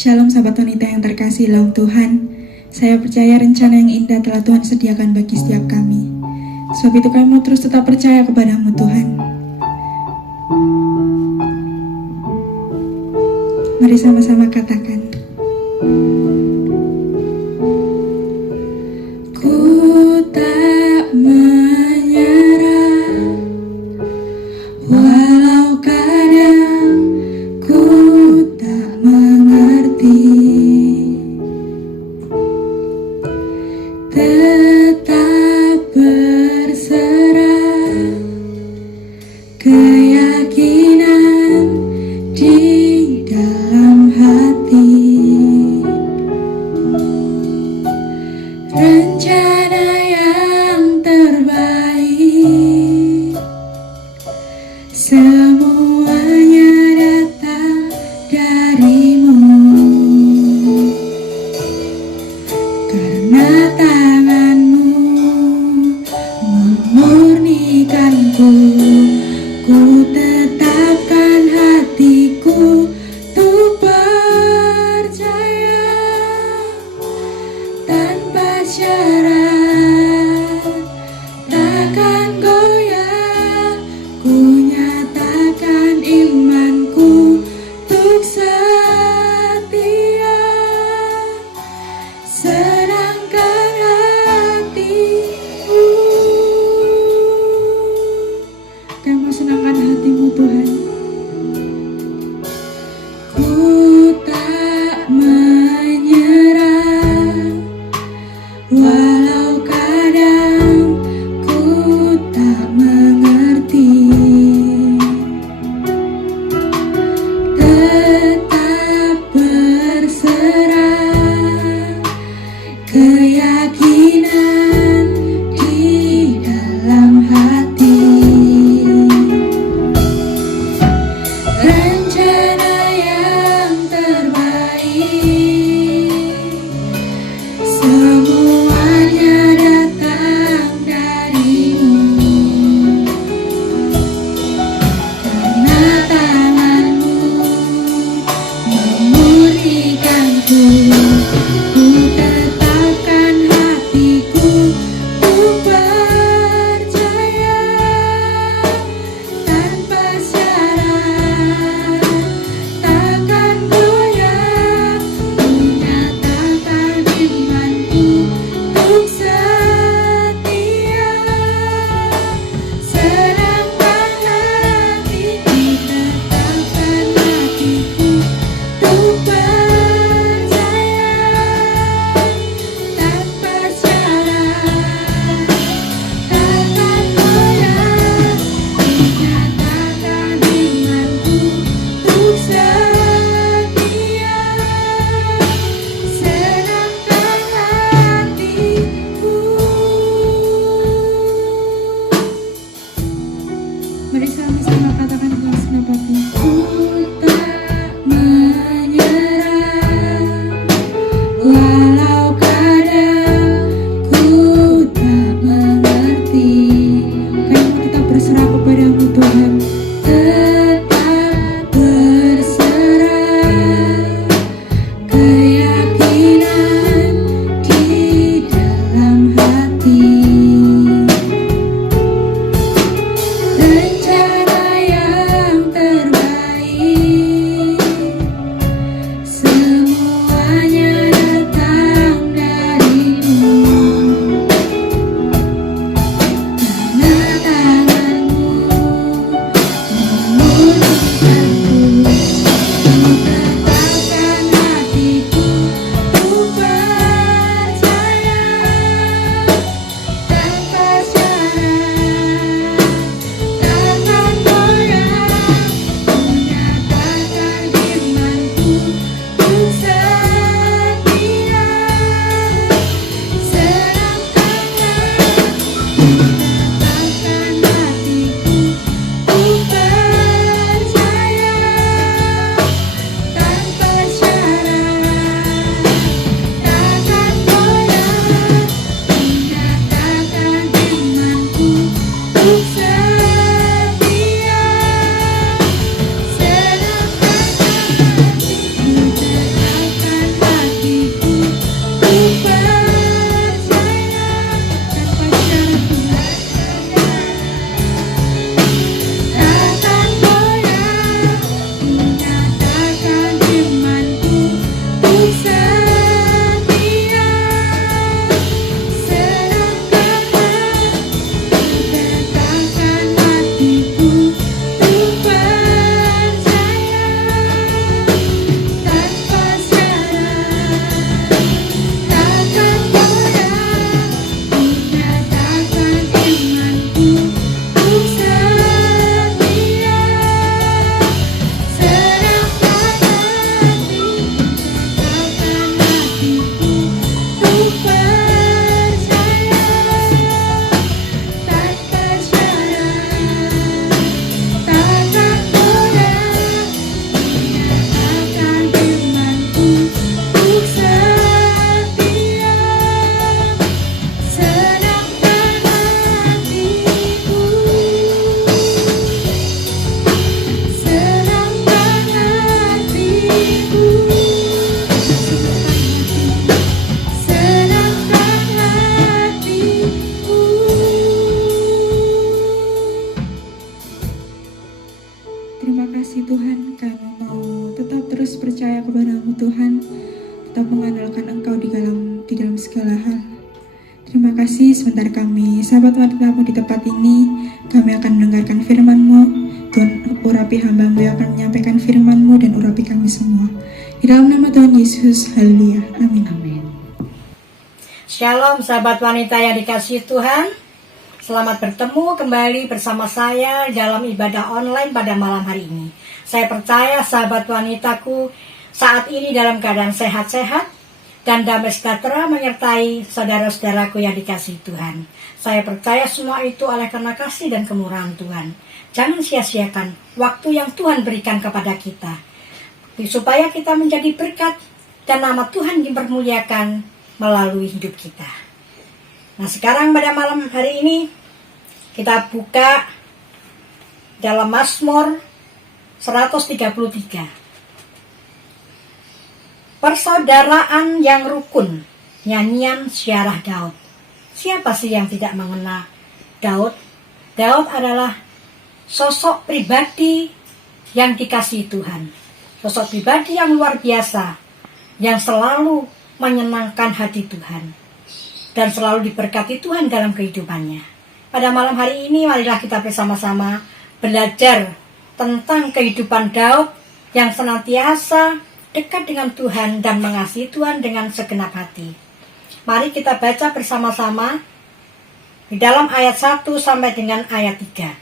Shalom sahabat wanita yang terkasih dalam Tuhan. Saya percaya rencana yang indah telah Tuhan sediakan bagi setiap kami. Sebab itu kami mau terus tetap percaya kepada-Mu Tuhan. Mari sama-sama katakan. Ku tak menyerah, walau kadang ku tak mengerti, tetap berserah, keyakinan di dalam hati. Rencana yang terbaik semuanya datang dari-Mu, karena tangan-Mu memurnikanku. Ku tetapkan hatiku untuk percaya tanpa syarat, takkan goyah. Ku nyatakan imanku untuk setia, senangkan hatimu. Kamu senangkan hatimu mengandalkan Engkau di dalam segala hal. Terima kasih sebentar kami, sahabat wanitamu di tempat ini, kami akan mendengarkan firman-Mu. Tuhan, urapi hamba-Mu yang akan menyampaikan firman-Mu dan urapi kami semua. Di dalam nama Tuhan Yesus, haleluya, amin. Amin. Shalom sahabat wanita yang dikasihi Tuhan. Selamat bertemu kembali bersama saya dalam ibadah online pada malam hari ini. Saya percaya sahabat wanitaku saat ini dalam keadaan sehat-sehat dan damai sejahtera menyertai saudara-saudaraku yang dikasihi Tuhan. Saya percaya semua itu oleh karena kasih dan kemurahan Tuhan. Jangan sia-siakan waktu yang Tuhan berikan kepada kita, supaya kita menjadi berkat dan nama Tuhan dipermuliakan melalui hidup kita. Nah, sekarang pada malam hari ini kita buka dalam Mazmur 133. Persaudaraan yang rukun, nyanyian syarah Daud. Siapa sih yang tidak mengenal Daud? Daud adalah sosok pribadi yang dikasihi Tuhan. Sosok pribadi yang luar biasa, yang selalu menyenangkan hati Tuhan dan selalu diberkati Tuhan dalam kehidupannya. Pada malam hari ini marilah kita bersama-sama belajar tentang kehidupan Daud yang senantiasa dekat dengan Tuhan dan mengasihi Tuhan dengan segenap hati. Mari kita baca bersama-sama di dalam ayat 1 sampai dengan ayat 3.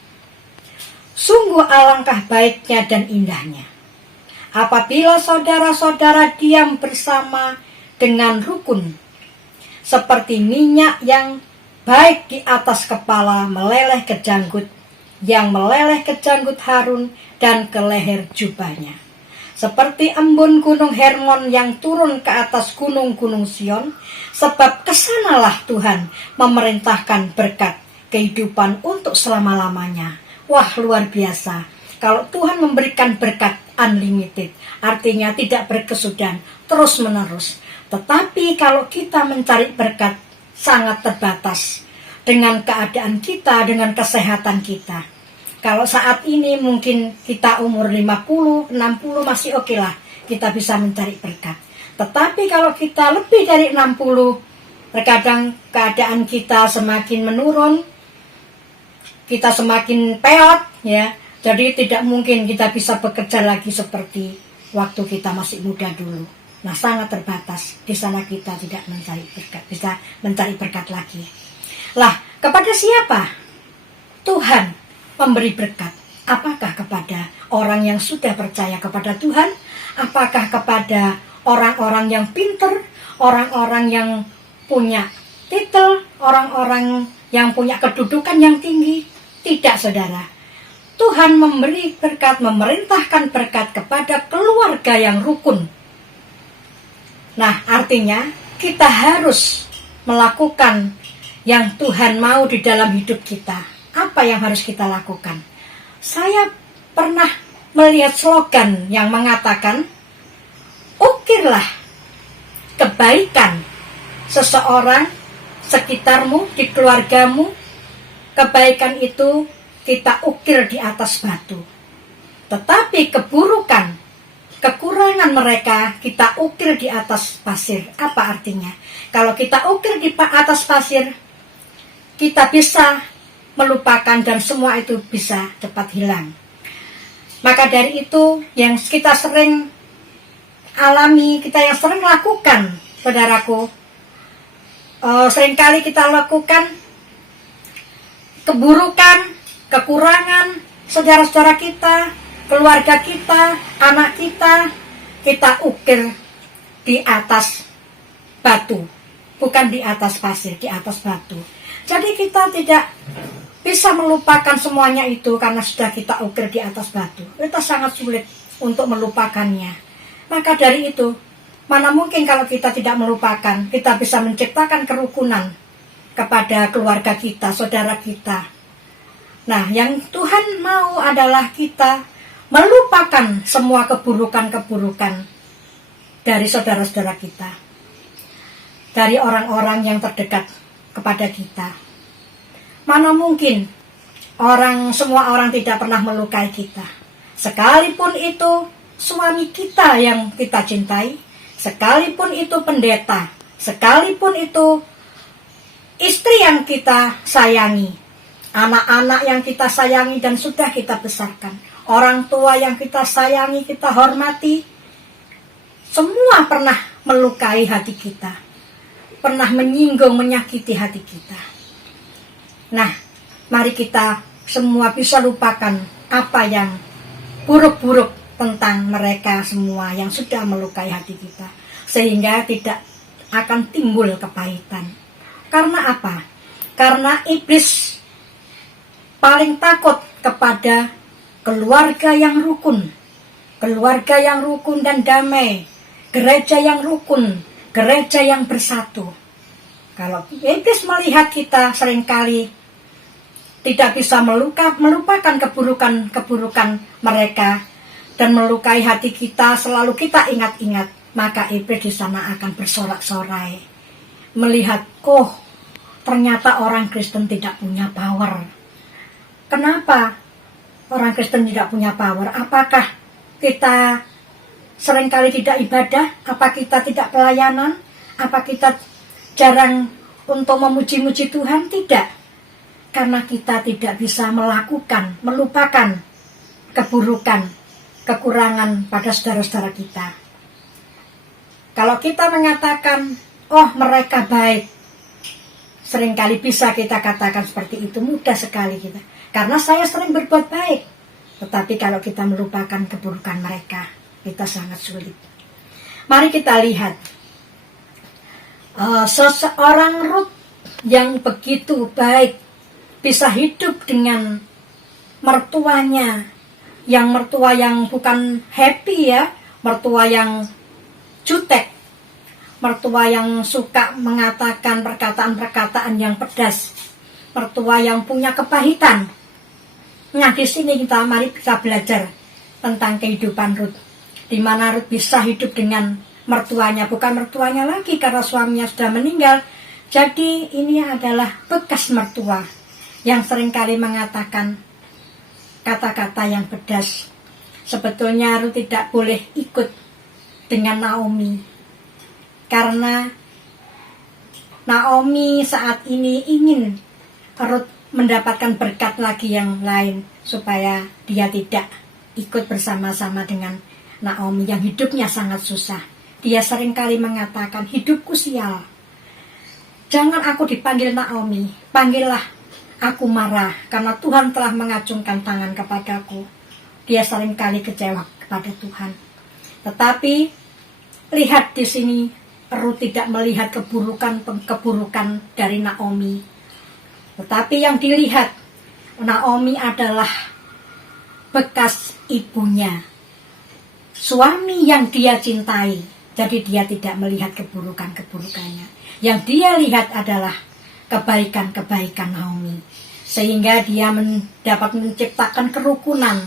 Sungguh alangkah baiknya dan indahnya apabila saudara-saudara diam bersama dengan rukun, seperti minyak yang baik di atas kepala meleleh ke janggut, yang meleleh ke janggut Harun dan ke leher jubahnya. Seperti embun gunung Hermon yang turun ke atas gunung-gunung Sion, sebab kesanalah Tuhan memerintahkan berkat kehidupan untuk selama-lamanya. Wah, luar biasa. Kalau Tuhan memberikan berkat unlimited, artinya tidak berkesudahan, terus-menerus. Tetapi kalau kita mencari berkat sangat terbatas dengan keadaan kita, dengan kesehatan kita. Kalau saat ini mungkin kita umur 50, 60 masih oke lah, kita bisa mencari berkat. Tetapi kalau kita lebih dari 60, terkadang keadaan kita semakin menurun, kita semakin peot, ya. Jadi tidak mungkin kita bisa bekerja lagi seperti waktu kita masih muda dulu. Nah, sangat terbatas. Di sana kita tidak mencari berkat, bisa mencari berkat lagi. Lah, kepada siapa Tuhan memberi berkat? Apakah kepada orang yang sudah percaya kepada Tuhan? Apakah kepada orang-orang yang pinter, orang-orang yang punya titel, orang-orang yang punya kedudukan yang tinggi? Tidak, saudara. Tuhan memberi berkat, memerintahkan berkat kepada keluarga yang rukun. Nah, artinya kita harus melakukan yang Tuhan mau di dalam hidup kita. Apa yang harus kita lakukan? Saya pernah melihat slogan yang mengatakan, ukirlah kebaikan seseorang sekitarmu, di keluargamu. Kebaikan itu kita ukir di atas batu. Tetapi keburukan, kekurangan mereka kita ukir di atas pasir. Apa artinya? Kalau kita ukir di atas pasir, kita bisa melupakan dan semua itu bisa cepat hilang. Maka dari itu yang kita sering alami, kita yang sering lakukan, saudaraku, seringkali kita lakukan keburukan, kekurangan saudara-saudara kita, keluarga kita, anak kita ukir di atas batu, bukan di atas pasir, di atas batu. Jadi kita tidak bisa melupakan semuanya itu karena sudah kita ukir di atas batu. Itu sangat sulit untuk melupakannya. Maka dari itu, mana mungkin kalau kita tidak melupakan, kita bisa menciptakan kerukunan kepada keluarga kita, saudara kita. Nah, yang Tuhan mau adalah kita melupakan semua keburukan-keburukan dari saudara-saudara kita, dari orang-orang yang terdekat kepada kita. Mana mungkin semua orang tidak pernah melukai kita. Sekalipun itu suami kita yang kita cintai, sekalipun itu pendeta, sekalipun itu istri yang kita sayangi, anak-anak yang kita sayangi dan sudah kita besarkan, orang tua yang kita sayangi, kita hormati, semua pernah melukai hati kita, pernah menyinggung, menyakiti hati kita. Nah, mari kita semua bisa lupakan apa yang buruk-buruk tentang mereka semua yang sudah melukai hati kita, sehingga tidak akan timbul kepahitan. Karena apa? Karena iblis paling takut kepada keluarga yang rukun, keluarga yang rukun dan damai, gereja yang rukun, gereja yang bersatu. Kalau iblis melihat kita seringkali tidak bisa melupakan keburukan-keburukan mereka dan melukai hati kita, selalu kita ingat-ingat, maka iblis di sana akan bersorak-sorai melihat, oh ternyata orang Kristen tidak punya power. Kenapa orang Kristen tidak punya power? Apakah kita seringkali tidak ibadah? Apa kita tidak pelayanan? Apa kita jarang untuk memuji-muji Tuhan? Tidak. Karena kita tidak bisa melupakan keburukan, kekurangan pada saudara-saudara kita. Kalau kita mengatakan, oh mereka baik, seringkali bisa kita katakan seperti itu, mudah sekali kita. Karena saya sering berbuat baik. Tetapi kalau kita melupakan keburukan mereka, kita sangat sulit. Mari kita lihat seseorang Rut yang begitu baik, bisa hidup dengan mertuanya, yang mertua yang bukan happy ya, mertua yang jutek, mertua yang suka mengatakan perkataan-perkataan yang pedas, mertua yang punya kepahitan. Nah, di sini mari kita belajar tentang kehidupan Rut, di mana Rut bisa hidup dengan mertuanya, bukan mertuanya lagi karena suaminya sudah meninggal. Jadi ini adalah bekas mertua yang seringkali mengatakan kata-kata yang pedas. Sebetulnya Rut tidak boleh ikut dengan Naomi, karena Naomi saat ini ingin Rut mendapatkan berkat lagi yang lain, supaya dia tidak ikut bersama-sama dengan Naomi yang hidupnya sangat susah. Dia seringkali mengatakan, hidupku sial, jangan aku dipanggil Naomi, panggillah aku Mara, karena Tuhan telah mengacungkan tangan kepadaku. Dia seringkali kecewa kepada Tuhan. Tetapi lihat di sini, Rut tidak melihat keburukan dari Naomi. Tetapi yang dilihat, Naomi adalah bekas ibunya, suami yang dia cintai. Jadi dia tidak melihat keburukan-keburukannya. Yang dia lihat adalah kebaikan-kebaikan Naomi, sehingga dia dapat menciptakan kerukunan,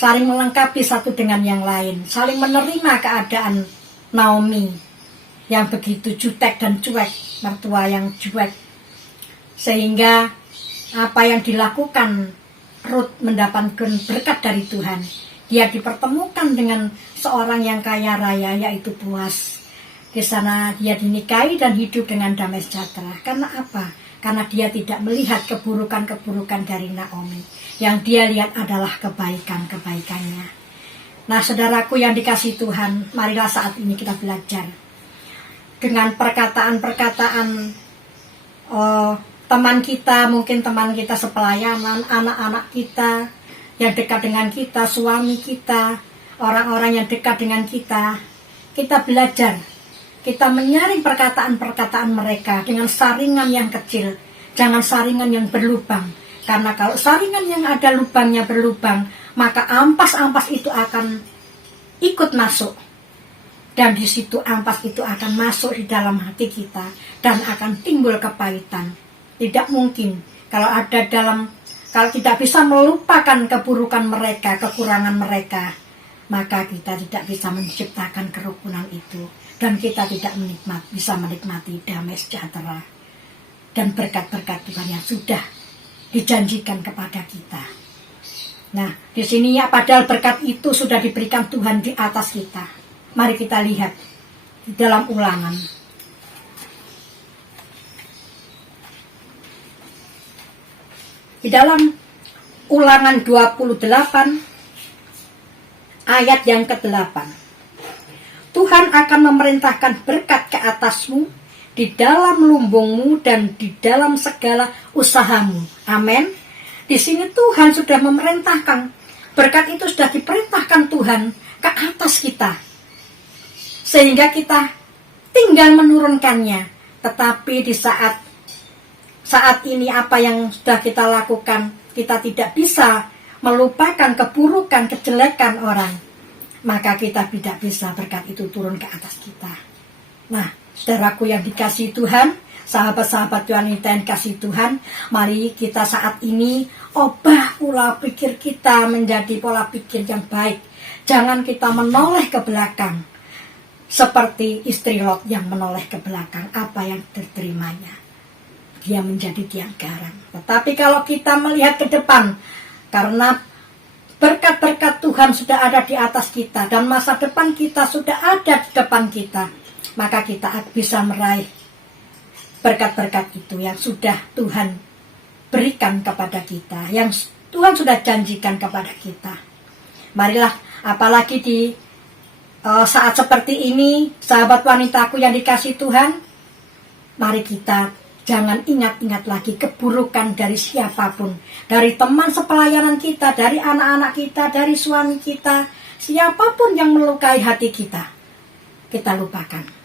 saling melengkapi satu dengan yang lain, saling menerima keadaan Naomi yang begitu jutek dan cuek, mertua yang cuek, sehingga apa yang dilakukan Rut mendapatkan berkat dari Tuhan. Dia dipertemukan dengan seorang yang kaya raya, yaitu Boaz. Di sana dia dinikahi dan hidup dengan damai sejahtera. Karena apa? Karena dia tidak melihat keburukan-keburukan dari Naomi. Yang dia lihat adalah kebaikan-kebaikannya. Nah, saudaraku yang dikasihi Tuhan, marilah saat ini kita belajar dengan perkataan-perkataan teman kita, mungkin teman kita sepelayanan, anak-anak kita yang dekat dengan kita, suami kita, orang-orang yang dekat dengan kita. Kita belajar, kita menyaring perkataan-perkataan mereka dengan saringan yang kecil, jangan saringan yang berlubang. Karena kalau saringan yang ada lubangnya berlubang, maka ampas-ampas itu akan ikut masuk. Dan di situ ampas itu akan masuk di dalam hati kita dan akan timbul kepahitan. Tidak mungkin kalau tidak bisa melupakan keburukan mereka, kekurangan mereka, maka kita tidak bisa menciptakan kerukunan itu. Dan kita tidak bisa menikmati damai sejahtera dan berkat-berkat Tuhan yang sudah dijanjikan kepada kita. Nah, di sini ya, padahal berkat itu sudah diberikan Tuhan di atas kita. Mari kita lihat di dalam Ulangan. Di dalam Ulangan 28 ayat yang ke-8. Tuhan akan memerintahkan berkat ke atasmu di dalam lumbungmu dan di dalam segala usahamu. Amin. Di sini Tuhan sudah memerintahkan, berkat itu sudah diperintahkan Tuhan ke atas kita, sehingga kita tinggal menurunkannya. Tetapi di saat ini apa yang sudah kita lakukan, kita tidak bisa melupakan keburukan, kejelekan orang, maka kita tidak bisa berkat itu turun ke atas kita. Nah, saudaraku yang dikasihi Tuhan, sahabat-sahabat wanita yang dikasihi Tuhan, mari kita saat ini ubah pola pikir kita menjadi pola pikir yang baik. Jangan kita menoleh ke belakang seperti istri Lot yang menoleh ke belakang apa yang diterimanya. Dia menjadi tiang garam. Tetapi kalau kita melihat ke depan, karena berkat-berkat Tuhan sudah ada di atas kita dan masa depan kita sudah ada di depan kita, maka kita bisa meraih berkat-berkat itu yang sudah Tuhan berikan kepada kita, yang Tuhan sudah janjikan kepada kita. Marilah, apalagi di saat seperti ini, sahabat wanitaku yang dikasihi Tuhan, mari kita jangan ingat-ingat lagi keburukan dari siapapun, dari teman sepelayanan kita, dari anak-anak kita, dari suami kita, siapapun yang melukai hati kita, kita lupakan.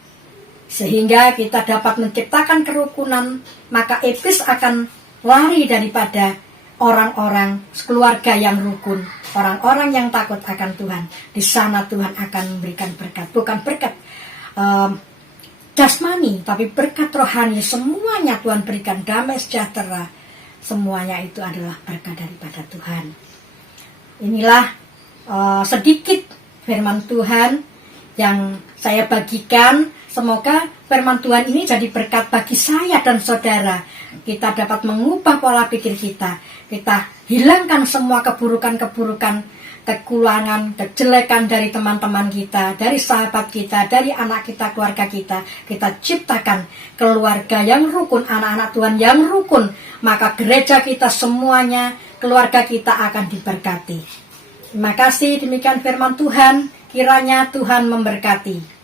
Sehingga kita dapat menciptakan kerukunan, maka iblis akan lari daripada orang-orang keluarga yang rukun, orang-orang yang takut akan Tuhan. Di sana Tuhan akan memberikan berkat, bukan berkat jasmani, tapi berkat rohani. Semuanya Tuhan berikan, damai sejahtera, semuanya itu adalah berkat daripada Tuhan. Inilah sedikit firman Tuhan yang saya bagikan. Semoga firman Tuhan ini jadi berkat bagi saya dan saudara. Kita dapat mengubah pola pikir kita, kita hilangkan semua keburukan-keburukan, kekurangan, kejelekan dari teman-teman kita, dari sahabat kita, dari anak kita, keluarga kita. Kita ciptakan keluarga yang rukun, anak-anak Tuhan yang rukun. Maka gereja kita semuanya, keluarga kita akan diberkati. Terima kasih, demikian firman Tuhan. Kiranya Tuhan memberkati.